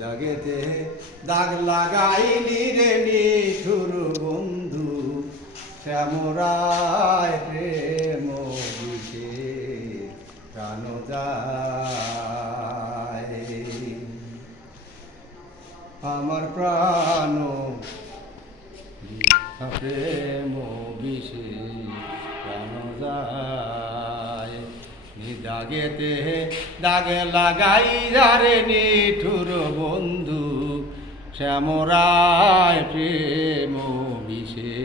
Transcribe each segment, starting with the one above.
দাগেতে দাগ লাগাইলি রে নিঠুর বন্ধু শ্যামরায় প্রেম বিষে প্রাণ যায় আমার প্রাণ প্রেম বিষে প্রাণ যায় দাগেতে দাগে লাগাই রে নিঠুর বন্ধু শ্যামরায় প্রেম বিষে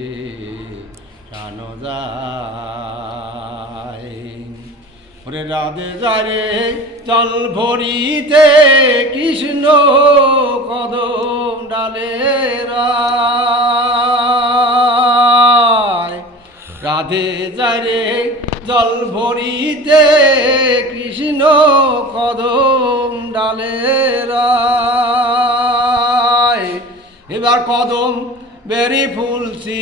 প্রাণ যায় ওরে রাধে যারে জল ভরিতে কৃষ্ণ কদম ডালে রাধে যারে জল ভরিতে কৃষ্ণ কদম ডালে এবার কদম বেরি ফুলছি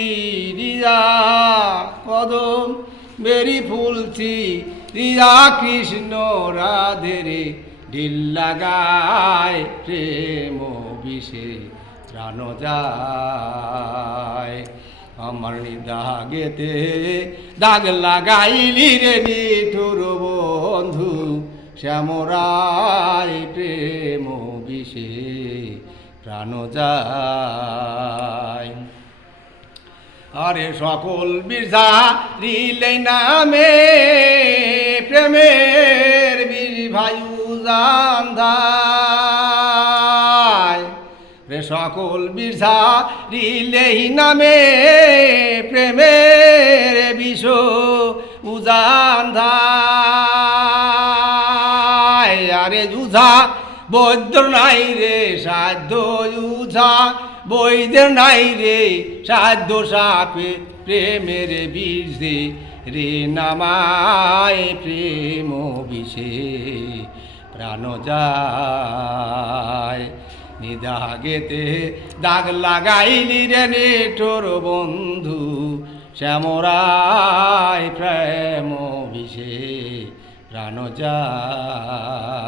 রিয়া কদম বেরি ফুলছি রিয়া কৃষ্ণ রাধে রে ঢিল লাগায় প্রেম বিষে প্রাণ যায় আমার দাগেতে দাগ লাগাইলি রে নিঠুর বন্ধু শ্যামরায় প্রেম বিষে প্রাণ যায় আরে সকল বিরজা রিলে নামে প্রেমের বীর ভায়ু জান্ধায় রে সকল বিরজা রিলেই নামে প্রেমের বিষ উজান্ধায় আরে যুঝা বৈদ্য নাই রে সাধ্য যুঝা বৈদ্যের নাই রে সাধ্য সাপে প্রেমের বিষে রে নামায় প্রেম বিষে প্রাণ যায় নিদাগেতে দাগ লাগাইলি রে নিঠুর বন্ধু শ্যামরায় প্রেম বিষে প্রাণ যায়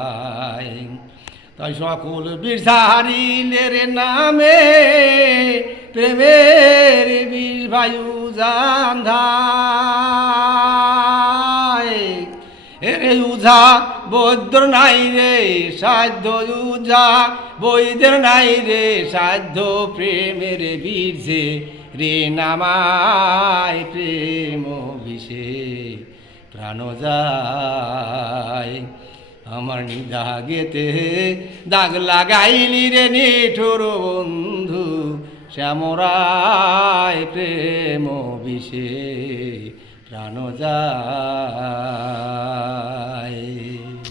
তাই সকল বীরধারিলের নামে প্রেমের বীর বায়ু জান্ধায় এরে উঝা বৈদ্যর নাই রে সাধ্য উঝা বৈদ্যের নাই রে সাধ্য প্রেমের বীরছে রে নামায় প্রেম বিষে প্রাণ যায় আমার দাগেতে দাগ লাগাইলি রে নিঠুর বন্ধু শ্যামরায় প্রেম বিষে প্রাণ যায়।